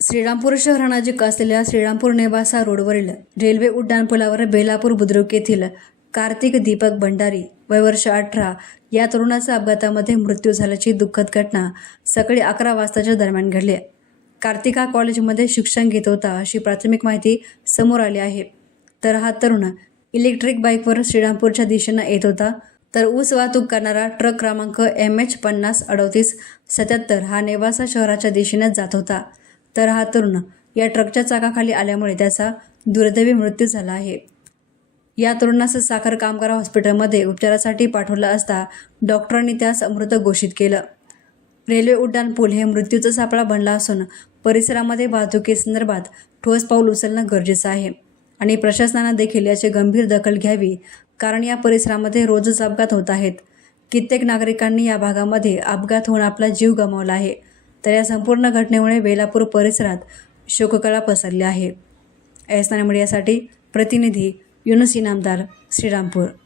श्रीरामपूर शहरानजीक असलेल्या श्रीरामपूर नेवासा रोडवरील रेल्वे उड्डाणपुलावर बेलापूर बुद्रुक येथील कार्तिक दीपक भंडारी वय वर्ष 18 या तरुणाचा अपघातामध्ये मृत्यू झाल्याची दुःखद घटना सकाळी 11 वाजताच्या दरम्यान घडली. कार्तिक हा कॉलेजमध्ये शिक्षण घेत होता अशी प्राथमिक माहिती समोर आली आहे. तर हा तरुण इलेक्ट्रिक बाईकवर श्रीरामपूरच्या दिशेने येत होता. तर ऊस वाहतूक करणारा ट्रक क्रमांक MH503877 हा नेवासा शहराच्या दिशेने जात होता. तर हा तरुण या ट्रकच्या चाकाखाली आल्यामुळे त्याचा दुर्दैवी मृत्यू झाला आहे. या तरुणास साखर कामगार हॉस्पिटलमध्ये उपचारासाठी पाठवलं असता डॉक्टरांनी त्यास मृत घोषित केलं. रेल्वे उड्डाण पूल हे मृत्यूचा सापळा बनला असून परिसरामध्ये वाहतुकीसंदर्भात ठोस पाऊल उचलणं गरजेचं आहे आणि प्रशासनानं देखील याची गंभीर दखल घ्यावी, कारण या परिसरामध्ये रोजच अपघात होत आहेत. कित्येक नागरिकांनी या भागामध्ये अपघात होऊन आपला जीव गमावला आहे. तर या संपूर्ण घटनेमुळे बेलापूर परिसरात शोककळा पसरली आहे. एस9 मीडियासाठी प्रतिनिधी युनुस इनामदार, श्रीरामपूर.